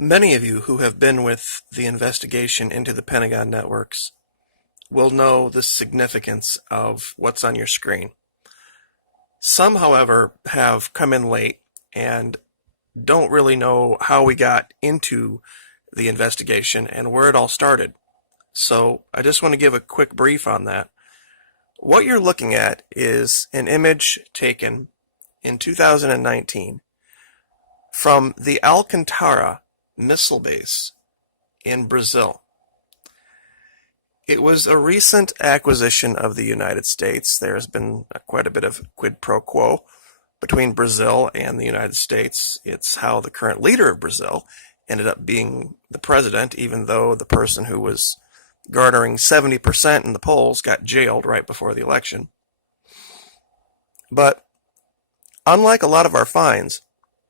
Many of you who have been with the investigation into the Pentagon networks will know the significance of what's on your screen. Some, however, have come in late and don't really know how we got into the investigation and where it all started. So I just want to give a quick brief on that. What you're looking at is an image taken in 2019 from the Alcantara missile base in Brazil. It was a recent acquisition of the United States. There has been quite a bit of quid pro quo between Brazil and the United States. It's how the current leader of Brazil ended up being the president, even though the person who was garnering 70% in the polls got jailed right before the election. But unlike a lot of our finds,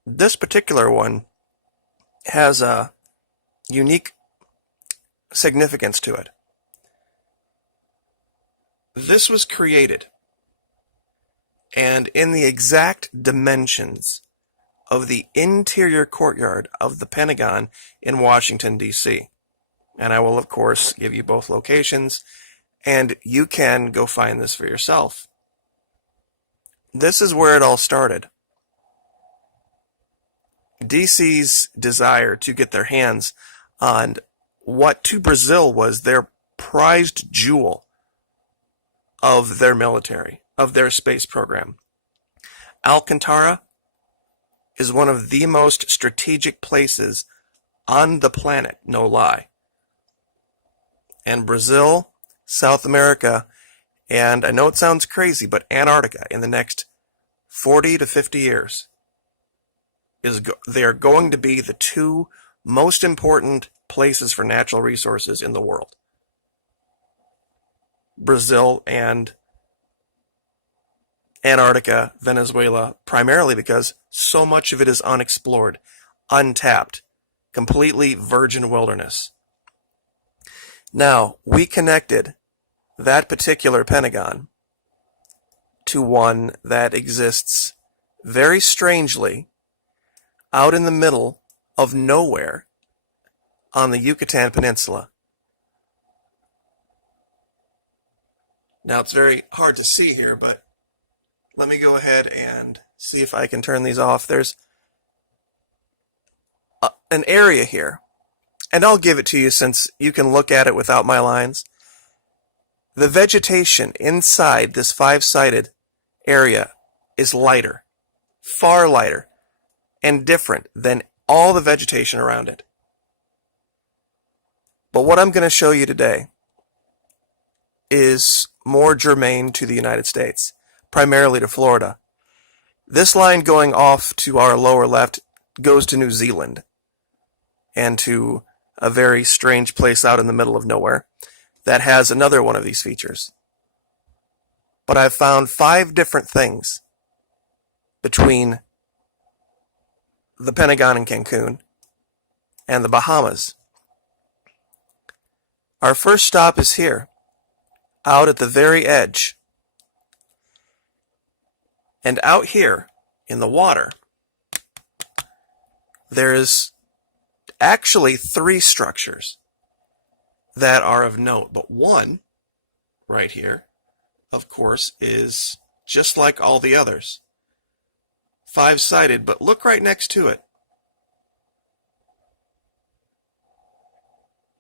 this particular one has a unique significance to it. This was created and in the exact dimensions of the interior courtyard of the Pentagon in Washington, D.C. And I will, of course, give you both locations, and you can go find this for yourself. This is where it all started. DC's desire to get their hands on what to Brazil was their prized jewel of their military, of their space program. Alcantara is one of the most strategic places on the planet, no lie. And Brazil, South America, and I know it sounds crazy, but Antarctica in the next 40 to 50 years, they are going to be the two most important places for natural resources in the world. Brazil and Antarctica, Venezuela, primarily because so much of it is unexplored, untapped, completely virgin wilderness. Now, we connected that particular Pentagon to one that exists very strangely out in the middle of nowhere on the Yucatan Peninsula. Now, it's very hard to see here, but let me go ahead and see if I can turn these off. There's an area here, and I'll give it to you since you can look at it without my lines. The vegetation inside this five-sided area is lighter, far lighter, and different than all the vegetation around it. But what I'm going to show you today is more germane to the United States, primarily to Florida. This line going off to our lower left goes to New Zealand and to a very strange place out in the middle of nowhere that has another one of these features. But I've found 5 different things between the Pentagon in Cancun and the Bahamas. Our first stop is here, out at the very edge. And out here in the water, there's actually 3 structures that are of note. But one, right here, of course, is just like all the others. 5-sided, but look right next to it.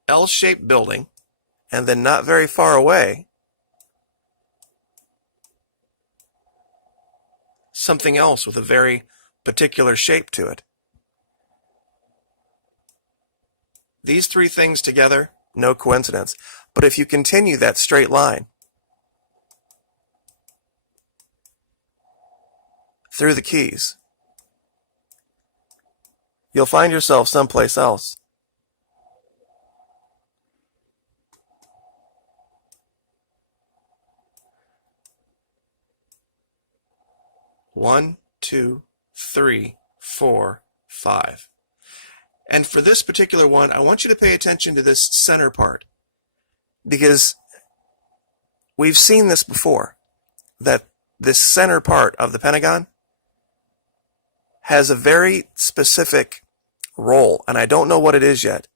L-shaped building, and then not very far away, something else with a very particular shape to it. These 3 things together, no coincidence. But if you continue that straight line through the Keys, you'll find yourself someplace else. One, 2, 3, 4, 5. And for this particular one, I want you to pay attention to this center part, because we've seen this before, that this center part of the Pentagon has a very specific roll, and I don't know what it is yet.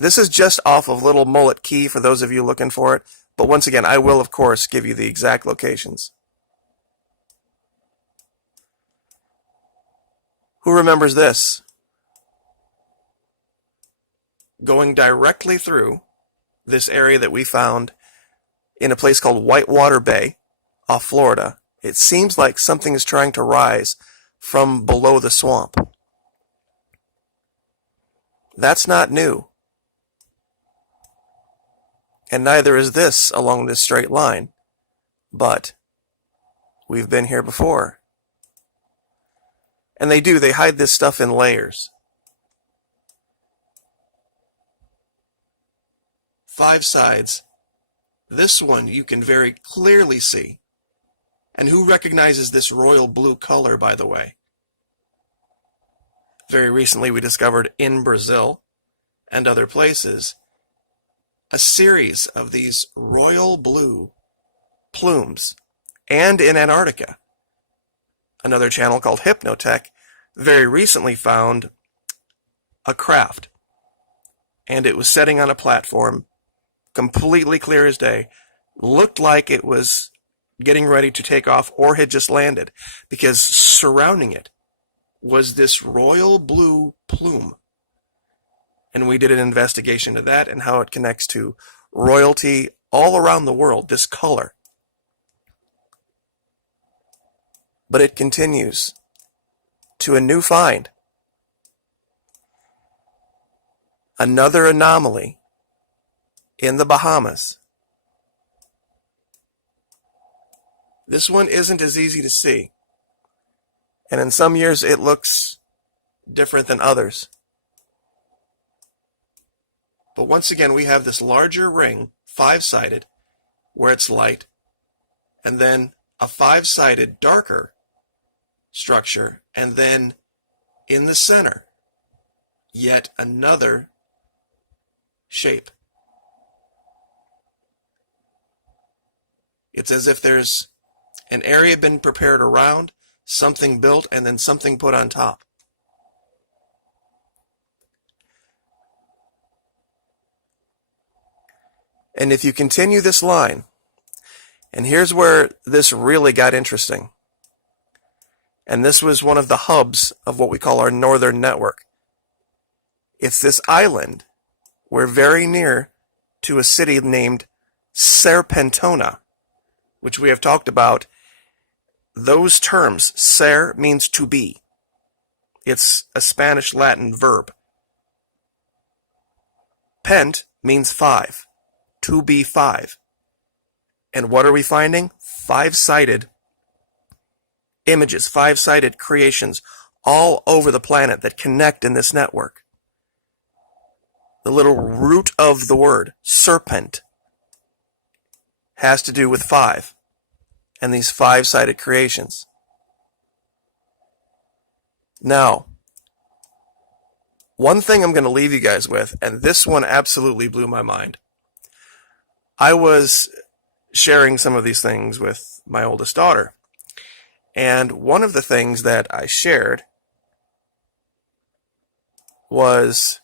This is just off of Little Mullet Key for those of you looking for it, but once again, I will, of course, give you the exact locations. Who remembers this? Going directly through this area that we found in a place called Whitewater Bay off Florida, it seems like something is trying to rise from below the swamp. That's not new. And neither is this along this straight line. But we've been here before. And they hide this stuff in layers. 5 sides. This one you can very clearly see. And who recognizes this royal blue color, by the way? Very recently we discovered in Brazil and other places a series of these royal blue plumes, and in Antarctica. Another channel called Hypnotech very recently found a craft, and it was setting on a platform, completely clear as day, looked like it was getting ready to take off or had just landed, because surrounding it was this royal blue plume. And we did an investigation of that and how it connects to royalty all around the world, this color. But it continues to a new find. Another anomaly in the Bahamas. This one isn't as easy to see. And in some years it looks different than others. But once again, we have this larger ring, 5-sided, where it's light, and then a 5-sided, darker structure, and then in the center, yet another shape. It's as if there's an area been prepared around, something built, and then something put on top. And if you continue this line, and here's where this really got interesting, and this was one of the hubs of what we call our northern network. It's this island. We're very near to a city named Serpentona, which we have talked about. Those terms, ser means to be. It's a Spanish Latin verb. Pent means 5. To be 5. And what are we finding? 5-sided images, 5-sided creations all over the planet that connect in this network. The little root of the word, serpent, has to do with 5 and these 5-sided creations. Now, one thing I'm going to leave you guys with, and this one absolutely blew my mind. I was sharing some of these things with my oldest daughter, and one of the things that I shared was,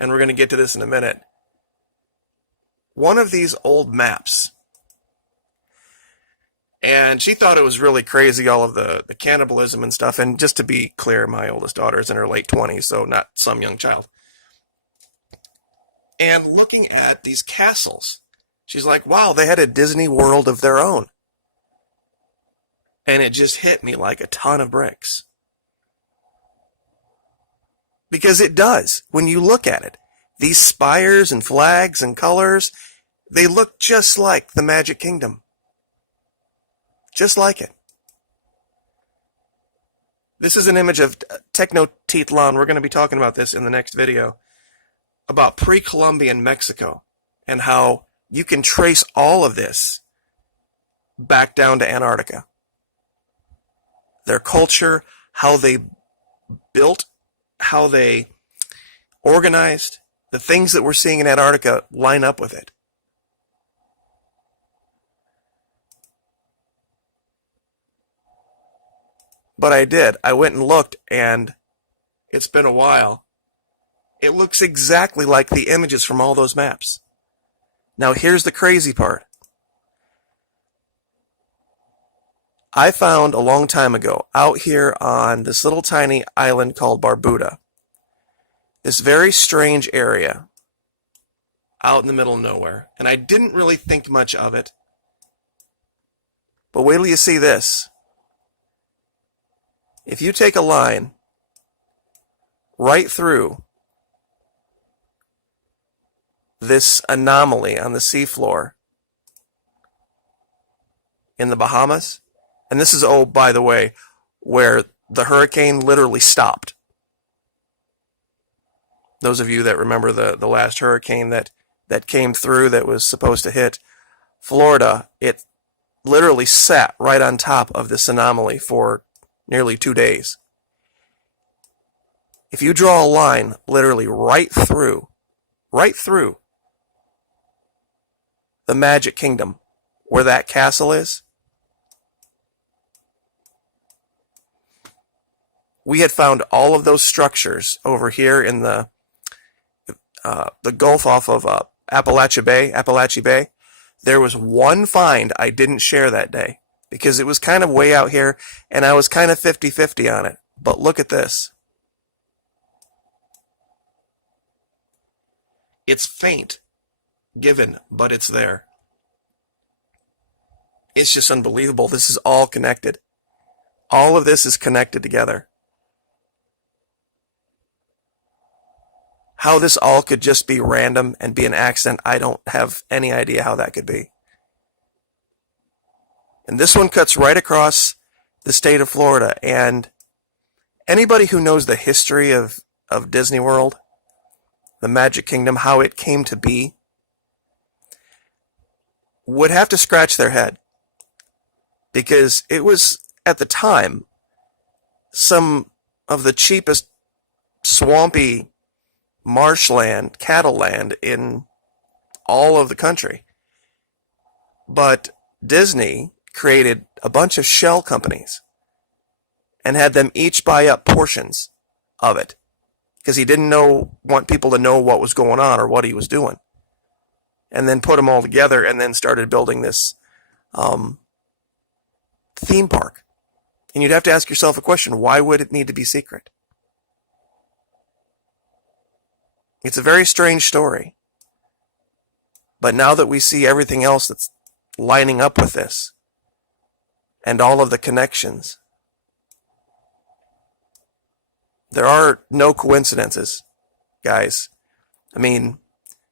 and we're going to get to this in a minute, one of these old maps. And she thought it was really crazy, all of the cannibalism and stuff. And just to be clear, my oldest daughter is in her late 20s, so not some young child. And looking at these castles, she's like, wow, they had a Disney World of their own. And it just hit me like a ton of bricks. Because it does, when you look at it. These spires and flags and colors, they look just like the Magic Kingdom. Just like it. This is an image of Tenochtitlan. We're going to be talking about this in the next video. About pre-Columbian Mexico. And how you can trace all of this back down to Antarctica. Their culture, how they built, how they organized, the things that we're seeing in Antarctica line up with it. But I did. I went and looked, and It's been a while. It looks exactly like the images from all those maps. Now here's the crazy part. I found a long time ago, out here on this little tiny island called Barbuda, this very strange area out in the middle of nowhere. And I didn't really think much of it. But wait till you see this. If you take a line right through this anomaly on the seafloor in the Bahamas, and this is, oh, by the way, where the hurricane literally stopped. Those of you that remember the last hurricane that came through that was supposed to hit Florida, it literally sat right on top of this anomaly for nearly 2 days. If you draw a line literally right through the Magic Kingdom, where that castle is, we had found all of those structures over here in the Gulf off of Appallachee Bay. There was one find I didn't share that day because it was kind of way out here and I was kind of 50-50 on it. But look at this. It's faint, given, but it's there. It's just unbelievable. This is all connected. All of this is connected together. How this all could just be random and be an accident, I don't have any idea how that could be. And this one cuts right across the state of Florida. And anybody who knows the history of Disney World, the Magic Kingdom, how it came to be, would have to scratch their head. Because it was, at the time, some of the cheapest swampy marshland, cattle land in all of the country. But Disney created a bunch of shell companies and had them each buy up portions of it because he didn't want people to know what was going on or what he was doing. And then put them all together and then started building this theme park. And you'd have to ask yourself a question, why would it need to be secret? It's a very strange story. But now that we see everything else that's lining up with this, and all of the connections, there are no coincidences, guys. I mean,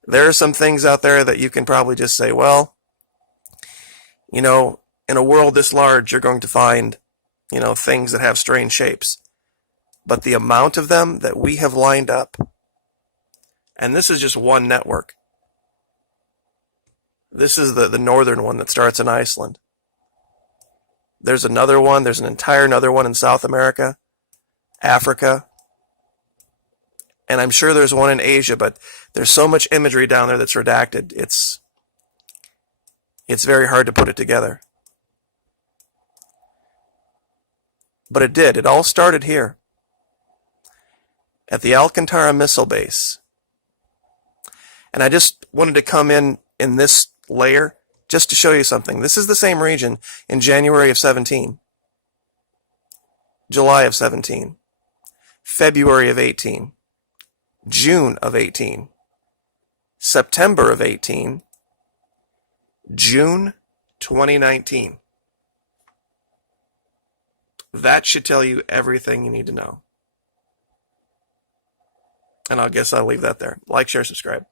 there are some things out there that you can probably just say, well, you know, in a world this large, you're going to find, you know, things that have strange shapes. But the amount of them that we have lined up, and this is just one network. This is the northern one that starts in Iceland. There's another one. There's an entire another one in South America, Africa. And I'm sure there's one in Asia, but there's so much imagery down there that's redacted. It's very hard to put it together. But it did. It all started here at the Alcantara missile base. And I just wanted to come in this layer just to show you something. This is the same region in January of 17, July of 17, February of 18, June of 18, September of 18, June 2019. That should tell you everything you need to know. And I guess I'll leave that there. Like, share, subscribe.